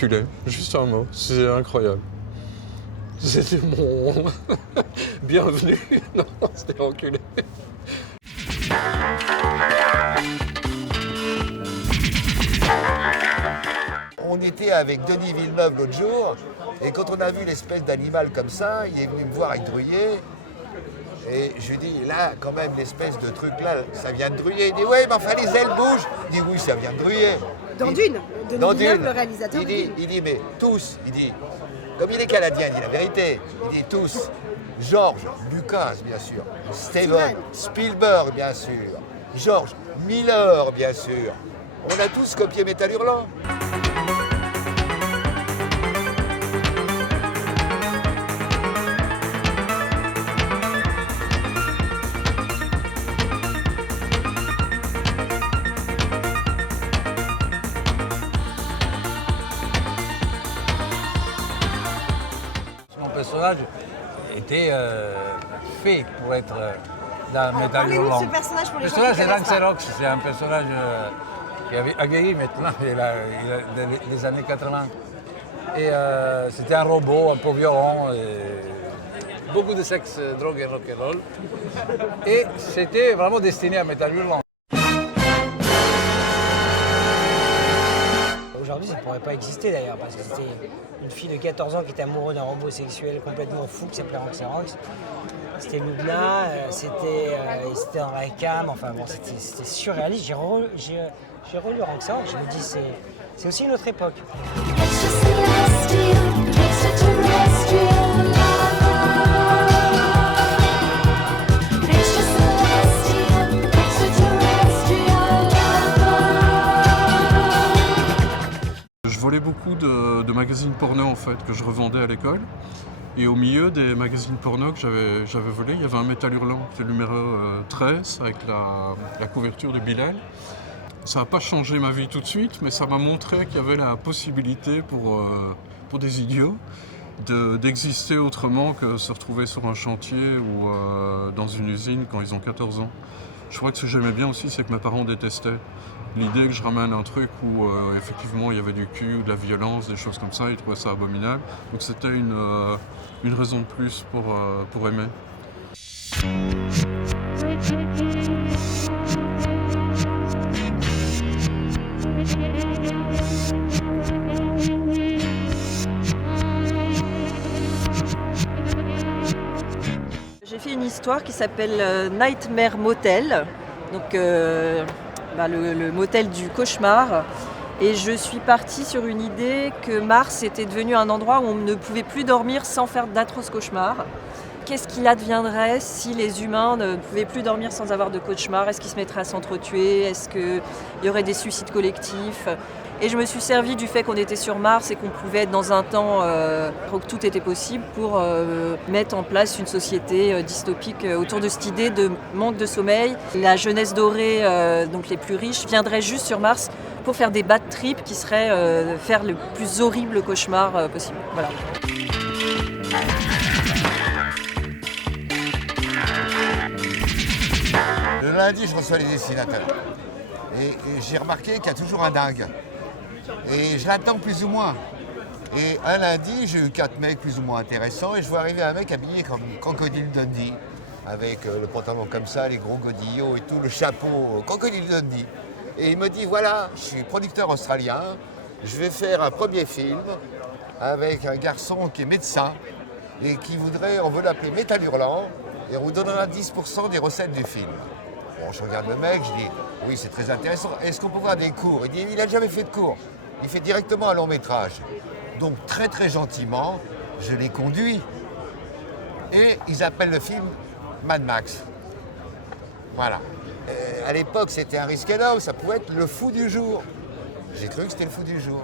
enculé, juste un mot, c'est incroyable. C'était mon bienvenue, non, c'était enculé. On était avec Denis Villeneuve l'autre jour, et quand on a vu l'espèce d'animal comme ça, il est venu me voir avec Druyer. Et je lui dis, là, quand même, l'espèce de truc là, ça vient de Druyer. Il dit, ouais, mais enfin, les ailes bougent. Je dis, oui, ça vient de Druyer. Dans Dune, Denis Villeneuve, le réalisateur. Il dit, mais tous, il dit, comme il est canadien, il dit la vérité. Il dit tous, George Lucas, bien sûr, Steven Spielberg, bien sûr, George Miller, bien sûr. On a tous copié Métal Hurlant. Mon personnage était fait pour être dans Métal Parlez-nous de Hurlant. ce personnage pour les Le gens qui personnage, c'est connaissent pas. Lancerox, c'est un personnage qui a vieilli maintenant, il a des années 80. Et c'était un robot un peu violent, beaucoup de sexe, drogue et rock'n'roll. Et c'était vraiment destiné à Métal Hurlant. Aujourd'hui, ça ne pourrait pas exister d'ailleurs, parce que c'était une fille de 14 ans qui était amoureuse d'un robot sexuel complètement fou qui s'appelait Ranxerox. C'était Lubna, c'était dans la cam, enfin bon, c'était surréaliste. J'ai relu Ranxerox, je me dis, c'est aussi une autre époque. Je volais beaucoup de magazines porno en fait, que je revendais à l'école. Et au milieu des magazines porno que j'avais volés, il y avait un Métal Hurlant, qui est le numéro 13, avec la couverture de Bilal. Ça n'a pas changé ma vie tout de suite, mais ça m'a montré qu'il y avait la possibilité pour des idiots d'exister autrement que se retrouver sur un chantier ou dans une usine quand ils ont 14 ans. Je crois que ce que j'aimais bien aussi, c'est que mes parents détestaient. L'idée que je ramène un truc où effectivement il y avait du cul, ou de la violence, des choses comme ça, ils trouvaient ça abominable. Donc c'était une raison de plus pour aimer. J'ai fait une histoire qui s'appelle Nightmare Motel, donc le motel du cauchemar. Et je suis partie sur une idée que Mars était devenu un endroit où on ne pouvait plus dormir sans faire d'atroces cauchemars. Qu'est-ce qu'il adviendrait si les humains ne pouvaient plus dormir sans avoir de cauchemars? Est-ce qu'ils se mettraient à s'entretuer? Est-ce qu'il y aurait des suicides collectifs? Et je me suis servi du fait qu'on était sur Mars et qu'on pouvait être dans un temps où tout était possible pour mettre en place une société dystopique autour de cette idée de manque de sommeil. La jeunesse dorée, donc les plus riches, viendraient juste sur Mars pour faire des bad trips qui seraient faire le plus horrible cauchemar possible. Voilà. Le lundi, je reçois les dessinateurs. Et j'ai remarqué qu'il y a toujours un dingue. Et je l'attends plus ou moins. Et un lundi, j'ai eu 4 mecs plus ou moins intéressants et je vois arriver un mec habillé comme Crocodile Dundee, avec le pantalon comme ça, les gros godillots et tout, le chapeau Crocodile Dundee. Et il me dit, voilà, je suis producteur australien, je vais faire un premier film avec un garçon qui est médecin et qui voudrait, on veut l'appeler Métal Hurlant, et on vous donnera 10% des recettes du film. Bon, je regarde le mec, je dis, oui, c'est très intéressant. Est-ce qu'on peut voir des cours? Il dit, il n'a jamais fait de cours. Il fait directement un long métrage. Donc, très, très gentiment, je les conduis. Et ils appellent le film Mad Max. Voilà. À l'époque, c'était un risque énorme. Ça pouvait être le fou du jour. J'ai cru que c'était le fou du jour.